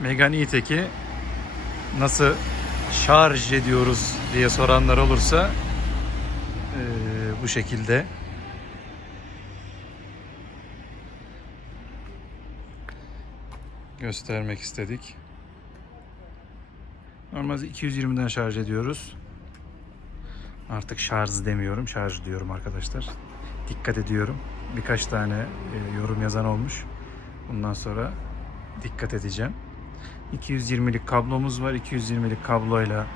Megane E-Tech'i nasıl şarj ediyoruz diye soranlar olursa eee, bu şekilde. Göstermek istedik. Normalde 220'den şarj ediyoruz. Artık şarj demiyorum, şarj diyorum arkadaşlar. Dikkat ediyorum. Birkaç tane e, yorum yazan olmuş. Bundan sonra dikkat edeceğim. 220'lik kablomuz var. 220'lik kabloyla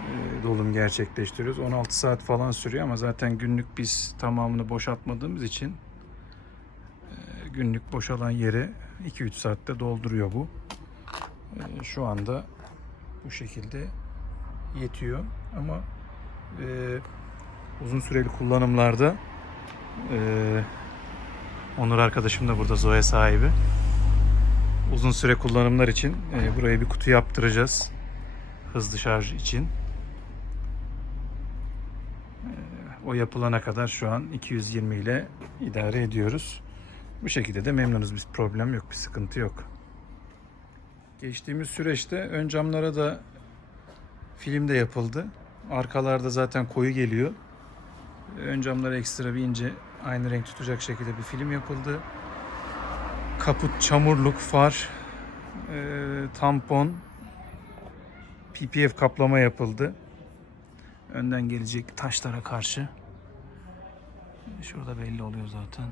e, dolum gerçekleştiriyoruz. 16 saat falan sürüyor ama zaten günlük biz tamamını boşaltmadığımız için e, günlük boşalan yeri 2-3 saatte dolduruyor bu. E, Şu anda bu şekilde yetiyor ama uzun süreli kullanımlarda Onur arkadaşım da burada Zoe sahibi. Uzun süre kullanımlar için e, buraya bir kutu yaptıracağız. Hızlı şarj için. E, o yapılana kadar şu an 220 ile idare ediyoruz. Bu şekilde de memnunuz. Bir problem yok, bir sıkıntı yok. Geçtiğimiz süreçte ön camlara da film de yapıldı. Arkalarda zaten koyu geliyor. Ön camlara ekstra bir ince aynı renk tutacak şekilde bir film yapıldı. Kaput, çamurluk, far, e, tampon, PPF kaplama yapıldı. Önden gelecek taşlara karşı. Şurada belli oluyor zaten.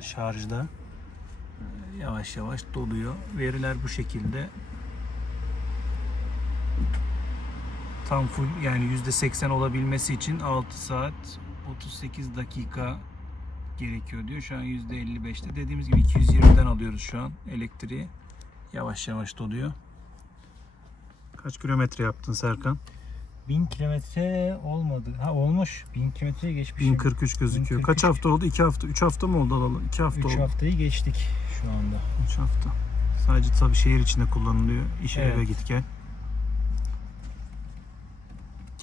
Şarjda yavaş yavaş doluyor. Veriler bu şekilde. Tam full yani %80 olabilmesi için 6 saat 38 dakika gerekiyor diyor. Şu an %55'te. Dediğimiz gibi 220'den alıyoruz şu an elektriği. Yavaş yavaş doluyor. Kaç kilometre yaptın Serkan? 1000 kilometre olmadı. Ha olmuş. 1000 kilometreye geçmiş. 1043 gözüküyor. Kaç 1043. hafta oldu? 2 hafta. 3 hafta mı oldu alalı? 2 hafta 3 oldu. haftayı geçtik şu anda. 3 hafta. Sadece tabii şehir içinde kullanılıyor. İşe Evet. eve git gel.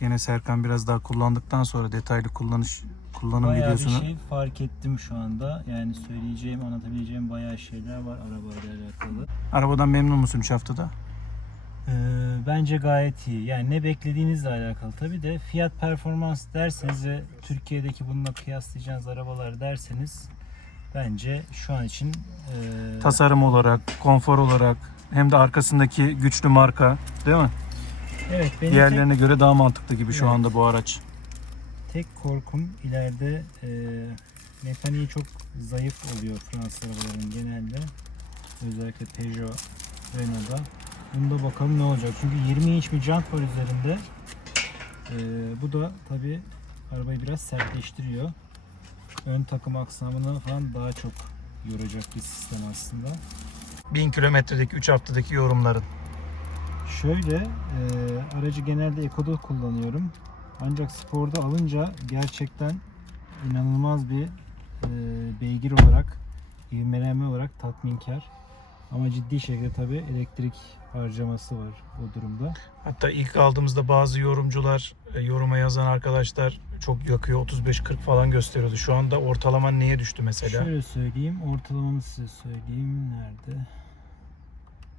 Gene Serkan biraz daha kullandıktan sonra detaylı kullanış kullanım Bayağı bir videosunu şey fark ettim şu anda. Yani söyleyeceğim, anlatabileceğim bayağı şeyler var arabayla alakalı. Arabadan memnun musun 3 haftada? Ee, bence gayet iyi. Yani ne beklediğinizle alakalı tabi de fiyat performans derseniz ve Türkiye'deki bununla kıyaslayacağınız arabalar derseniz bence şu an için e, Tasarım olarak, konfor olarak hem de arkasındaki güçlü marka değil mi? Evet benim Diğerlerine göre daha mantıklı gibi şu Evet. anda bu araç. tek, tek korkum ileride e, mekaniği çok zayıf oluyor Fransız arabaların genelde. Özellikle Peugeot, Renault'da. Bunda bakalım ne olacak. Çünkü 20 inç bir jant var üzerinde. E, bu da tabi arabayı biraz sertleştiriyor. Ön takım aksamını falan daha çok yoracak bir sistem aslında. 1000 kilometredeki 3 haftadaki yorumların. Şöyle, e, aracı genelde Eko'da kullanıyorum. Ancak sporda alınca gerçekten inanılmaz bir e, beygir olarak, ivmelenme olarak tatminkar. Ama ciddi şekilde tabi elektrik harcaması var bu durumda. Hatta ilk aldığımızda bazı yorumcular, e, yoruma yazan arkadaşlar çok yakıyor. 35-40 falan gösteriyordu. Şu anda ortalama neye düştü mesela? Şöyle söyleyeyim, ortalamamı size söyleyeyim. Nerede?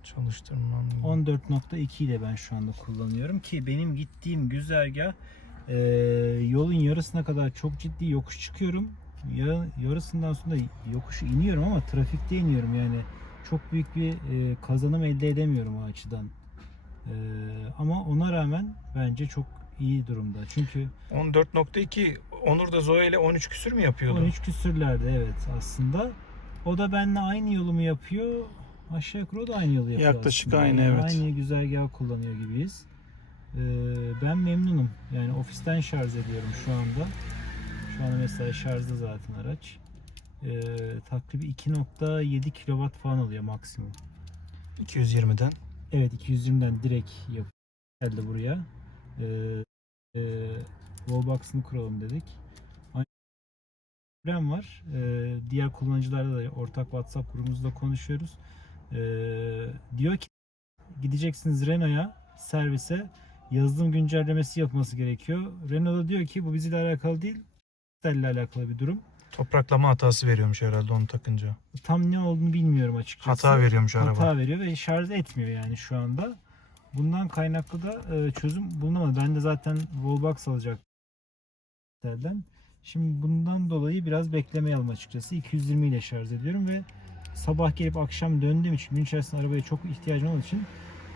Çalıştırmam. 14.2 ile ben şu anda kullanıyorum ki benim gittiğim güzergah e, yolun yarısına kadar çok ciddi yokuş çıkıyorum. Ya, yarısından sonra yokuşu iniyorum ama trafikte iniyorum yani çok büyük bir e, kazanım elde edemiyorum o açıdan. E, ama ona rağmen bence çok iyi durumda. Çünkü 14.2 Onur da Zoe ile 13 küsür mü yapıyordu? 13 küsürlerde evet aslında. O da benimle aynı yolumu yapıyor. Aşağı yukarı o da aynı yolu yapıyor Yaklaşık aslında. aynı, Yani evet. Aynı güzergah kullanıyor gibiyiz. Ee, ben memnunum. Yani ofisten şarj ediyorum şu anda. Şu anda mesela şarjda zaten araç. Ee, takribi 2.7 kW falan alıyor maksimum. 220'den. Evet 220'den direkt yap geldi buraya. Ee, e, wallbox'ını kuralım dedik. Aynı problem var. Ee, diğer kullanıcılarla da ortak WhatsApp grubumuzda konuşuyoruz. Ee, diyor ki gideceksiniz Renault'a servise yazılım güncellemesi yapılması gerekiyor. Renault da diyor ki bu bizle alakalı değil, ile alakalı bir durum. Topraklama hatası veriyormuş herhalde onu takınca. Tam ne olduğunu bilmiyorum açıkçası. Hata veriyormuş araba. Hata veriyor ve şarj etmiyor yani şu anda. Bundan kaynaklı da e, çözüm bulunamadı. Ben de zaten wallbox alacaktım. Şimdi bundan dolayı biraz beklemeye aldım açıkçası. 220 ile şarj ediyorum ve sabah gelip akşam döndüğüm için gün içerisinde arabaya çok ihtiyacım olduğu için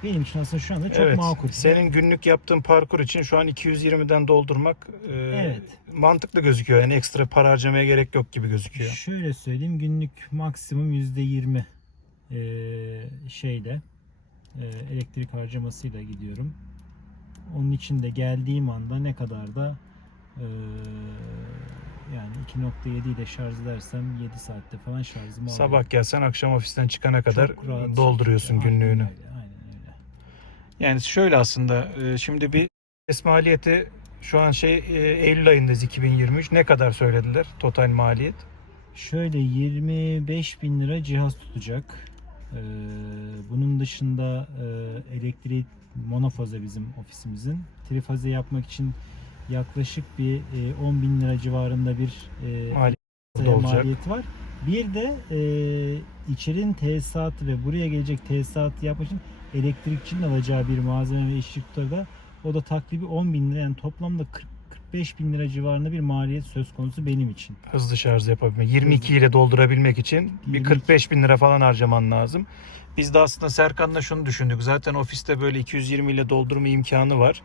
benim için aslında şu anda çok evet. makul. Senin günlük yaptığın parkur için şu an 220'den doldurmak e, Evet. mantıklı gözüküyor. Yani ekstra para harcamaya gerek yok gibi gözüküyor. Şöyle söyleyeyim günlük maksimum %20 eee şeyle eee, elektrik harcamasıyla gidiyorum. Onun için de geldiğim anda ne kadar da eee, yani 2.7 ile şarj edersem 7 saatte falan şarjımı alıyorum. Sabah gelsen akşam ofisten çıkana kadar rahat dolduruyorsun. Aynen günlüğünü. öyle, aynen öyle. Yani şöyle aslında e, şimdi bir test maliyeti şu an şey e, Eylül ayındayız 2023. Ne kadar söylediler total maliyet? Şöyle 25 bin lira cihaz tutacak. Ee, bunun dışında e, elektriği monofaze bizim ofisimizin. Trifaze yapmak için yaklaşık bir e, 10 bin lira civarında bir e, Maliyet masaya olacak. maliyeti var. Bir de e, içerinin tesisatı ve buraya gelecek tesisatı yapmak için elektrikçinin alacağı bir malzeme ve işçi tutarı da o da takribi 10 bin lira yani toplamda 40 45 bin lira civarında bir maliyet söz konusu benim için. Hızlı şarj yapabilmek. 22 ile doldurabilmek için bir 22. 45 bin lira falan harcaman lazım. Biz de aslında Serkan'la şunu düşündük. Zaten ofiste böyle 220 ile doldurma imkanı var.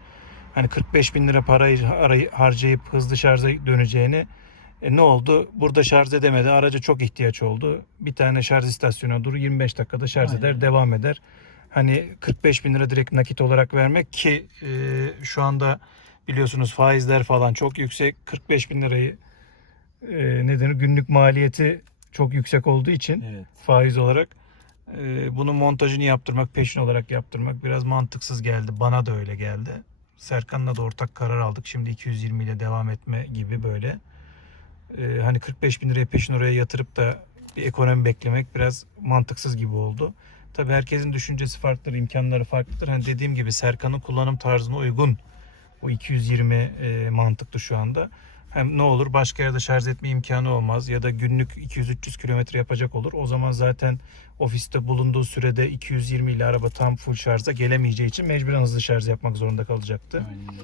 Hani 45 bin lira parayı harcayıp hızlı şarja döneceğini e, ne oldu? Burada şarj edemedi. Araca çok ihtiyaç oldu. Bir tane şarj istasyonuna dur 25 dakikada şarj Aynen. eder, devam eder. Hani 45 bin lira direkt nakit olarak vermek ki e, şu anda biliyorsunuz faizler falan çok yüksek. 45 bin lirayı e, ne denir günlük maliyeti çok yüksek olduğu için Evet. faiz olarak e, bunun montajını yaptırmak, peşin olarak yaptırmak biraz mantıksız geldi. Bana da öyle geldi. Serkan'la da ortak karar aldık. Şimdi 220 ile devam etme gibi böyle. E, hani 45 bin liraya peşin oraya yatırıp da bir ekonomi beklemek biraz mantıksız gibi oldu. Tabii herkesin düşüncesi farklıdır, imkanları farklıdır. Hani dediğim gibi Serkan'ın kullanım tarzına uygun o 220 e, mantıklı şu anda. Hem ne olur başka yerde şarj etme imkanı olmaz ya da günlük 200-300 kilometre yapacak olur. O zaman zaten ofiste bulunduğu sürede 220 ile araba tam full şarja gelemeyeceği için mecburen hızlı şarj yapmak zorunda kalacaktı. Aynen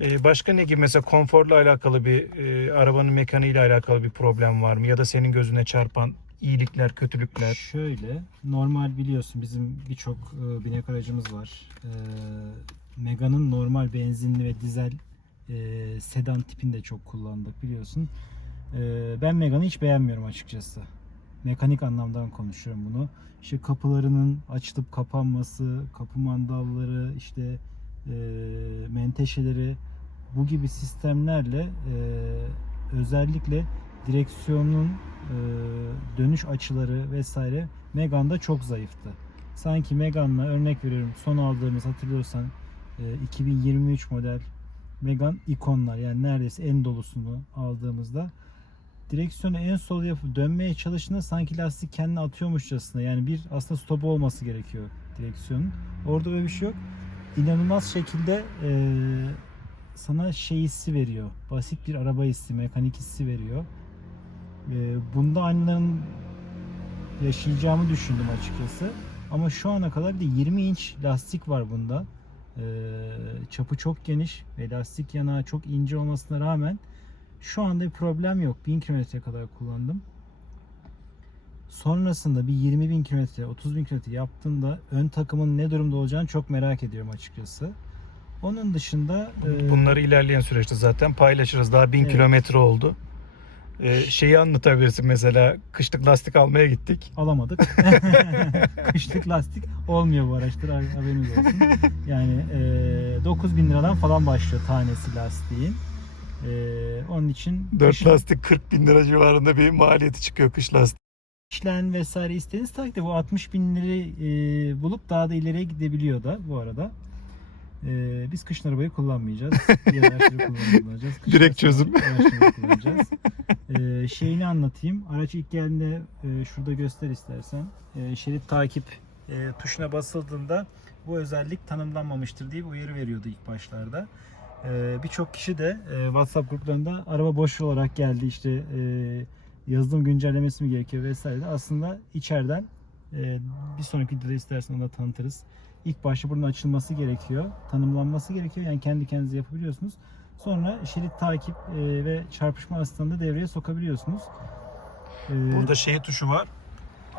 öyle. E, başka ne gibi mesela konforla alakalı bir e, arabanın mekaniğiyle alakalı bir problem var mı? Ya da senin gözüne çarpan iyilikler, kötülükler? Şöyle, normal biliyorsun bizim birçok e, binek aracımız var. E, Mega'nın normal benzinli ve dizel e, sedan tipinde çok kullandık biliyorsun. E, ben Mega'nı hiç beğenmiyorum açıkçası. Mekanik anlamdan konuşuyorum bunu. İşte kapılarının açılıp kapanması, kapı mandalları, işte e, menteşeleri bu gibi sistemlerle e, özellikle direksiyonun e, dönüş açıları vesaire Megane'da çok zayıftı. Sanki Megane'la örnek veriyorum son aldığımız hatırlıyorsan e, 2023 model Megane ikonlar yani neredeyse en dolusunu aldığımızda direksiyonu en sol yapıp dönmeye çalıştığında sanki lastik kendini atıyormuşçasına yani bir aslında stopu olması gerekiyor direksiyonun. Orada öyle bir şey yok. İnanılmaz şekilde e, sana şey hissi veriyor. Basit bir araba hissi, mekanik hissi veriyor. E, bunda aynıların yaşayacağımı düşündüm açıkçası. Ama şu ana kadar bir de 20 inç lastik var bunda. E, çapı çok geniş ve lastik yanağı çok ince olmasına rağmen şu anda bir problem yok. 1000 kilometre kadar kullandım. Sonrasında bir 20 bin kilometre, 30 bin kilometre yaptığımda ön takımın ne durumda olacağını çok merak ediyorum açıkçası. Onun dışında e, Bunları ilerleyen süreçte zaten paylaşırız. Daha 1000 Evet. kilometre oldu. Ee, şeyi anlatabilirsin mesela kışlık lastik almaya gittik. alamadık. Kışlık lastik olmuyor bu araçlar haberiniz olsun. Yani e, 9 bin liradan falan başlıyor tanesi lastiğin. E, onun için 4 kışın- lastik 40 bin lira civarında bir maliyeti çıkıyor kış lastiği. işlen vesaire istediğiniz takdirde bu 60 bin lirayı e, bulup daha da ileriye gidebiliyor da bu arada. E, biz kışın arabayı kullanmayacağız. Diğer araçları kullanacağız. Kış Direkt çözüm. kullanacağız. E, şeyini anlatayım. Araç ilk geldiğinde e, şurada göster istersen. E, şerit takip e, tuşuna basıldığında bu özellik tanımlanmamıştır diye bir uyarı veriyordu ilk başlarda. Ee, Birçok kişi de e, WhatsApp gruplarında araba boş olarak geldi işte e, yazılım güncellemesi mi gerekiyor vesaire. Aslında içeriden e, bir sonraki videoda istersen onu da tanıtırız. İlk başta bunun açılması gerekiyor. Tanımlanması gerekiyor. Yani kendi kendinize yapabiliyorsunuz. Sonra şerit takip e, ve çarpışma asistanını da devreye sokabiliyorsunuz. Ee, Burada şey tuşu var.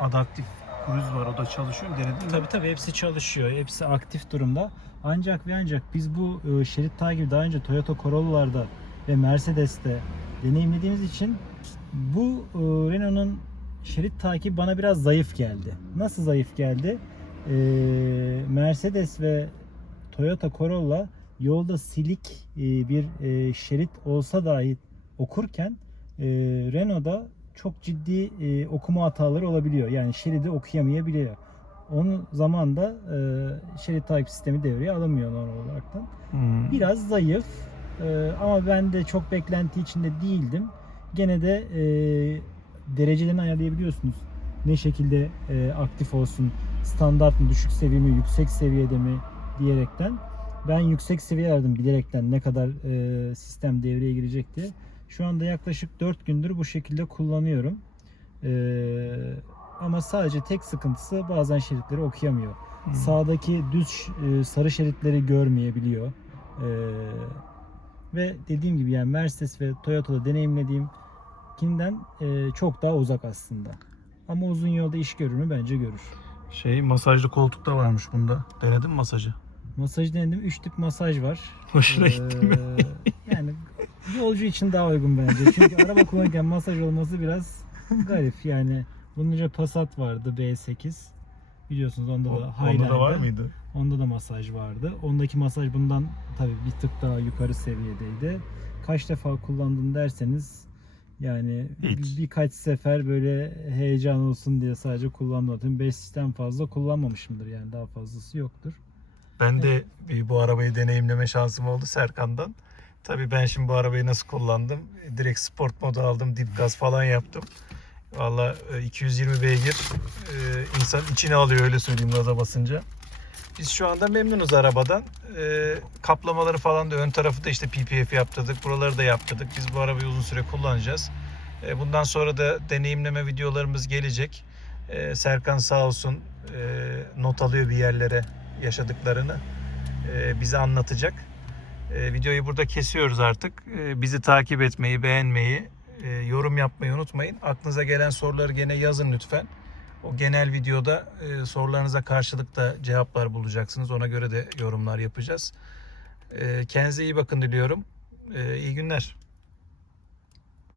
Adaptif kruz var. O da çalışıyor. Denedin mi? Tabii tabii hepsi çalışıyor. Hepsi aktif durumda. Ancak ve ancak biz bu e, şerit takibi daha önce Toyota Corolla'larda ve Mercedes'te deneyimlediğimiz için bu e, Renault'un şerit takibi bana biraz zayıf geldi. Nasıl zayıf geldi? E, Mercedes ve Toyota Corolla yolda silik bir şerit olsa dahi okurken Renault'da çok ciddi e, okuma hataları olabiliyor. Yani şeridi okuyamayabiliyor. Onun zaman da e, şerit takip sistemi devreye alamıyor normal olaraktan. Hmm. Biraz zayıf e, ama ben de çok beklenti içinde değildim. Gene de e, derecelerini ayarlayabiliyorsunuz. Ne şekilde e, aktif olsun, standart mı, düşük seviye mi, yüksek seviyede mi diyerekten. Ben yüksek seviye aradım bilerekten ne kadar e, sistem devreye girecek diye. Şu anda yaklaşık 4 gündür bu şekilde kullanıyorum. E, ama sadece tek sıkıntısı bazen şeritleri okuyamıyor. Hmm. Sağdaki düz e, sarı şeritleri görmeyebiliyor. E, ve dediğim gibi yani Mercedes ve Toyota'da deneyimlediğimkinden e, çok daha uzak aslında. Ama uzun yolda iş görür mü? Bence görür. Şey masajlı koltuk da varmış bunda. Denedin mi masajı? Masaj denedim. 3 tip masaj var. Hoşuna gitti mi? Yolcu için daha uygun bence. Çünkü araba kullanırken masaj olması biraz garip. Yani bunun önce Passat vardı B8. Biliyorsunuz onda da Onda da Highline'da. var mıydı? Onda da masaj vardı. Ondaki masaj bundan tabii bir tık daha yukarı seviyedeydi. Kaç defa kullandın derseniz yani Hiç. bir- birkaç sefer böyle heyecan olsun diye sadece kullanmadım. 5 sistem fazla kullanmamışımdır yani daha fazlası yoktur. Ben de e, bu arabayı deneyimleme şansım oldu Serkan'dan. Tabii ben şimdi bu arabayı nasıl kullandım? E, Direkt sport modu aldım, dip gaz falan yaptım. Valla e, 220 beygir e, insan içine alıyor öyle söyleyeyim gaza basınca. Biz şu anda memnunuz arabadan. E, kaplamaları falan da ön tarafı da işte PPF yaptırdık. Buraları da yaptırdık. Biz bu arabayı uzun süre kullanacağız. E, bundan sonra da deneyimleme videolarımız gelecek. E, Serkan sağ olsun e, not alıyor bir yerlere yaşadıklarını e, bize anlatacak. E, videoyu burada kesiyoruz artık. E, bizi takip etmeyi, beğenmeyi, e, yorum yapmayı unutmayın. Aklınıza gelen soruları gene yazın lütfen. O genel videoda e, sorularınıza karşılık da cevaplar bulacaksınız. Ona göre de yorumlar yapacağız. E, kendinize iyi bakın diliyorum. E, iyi günler.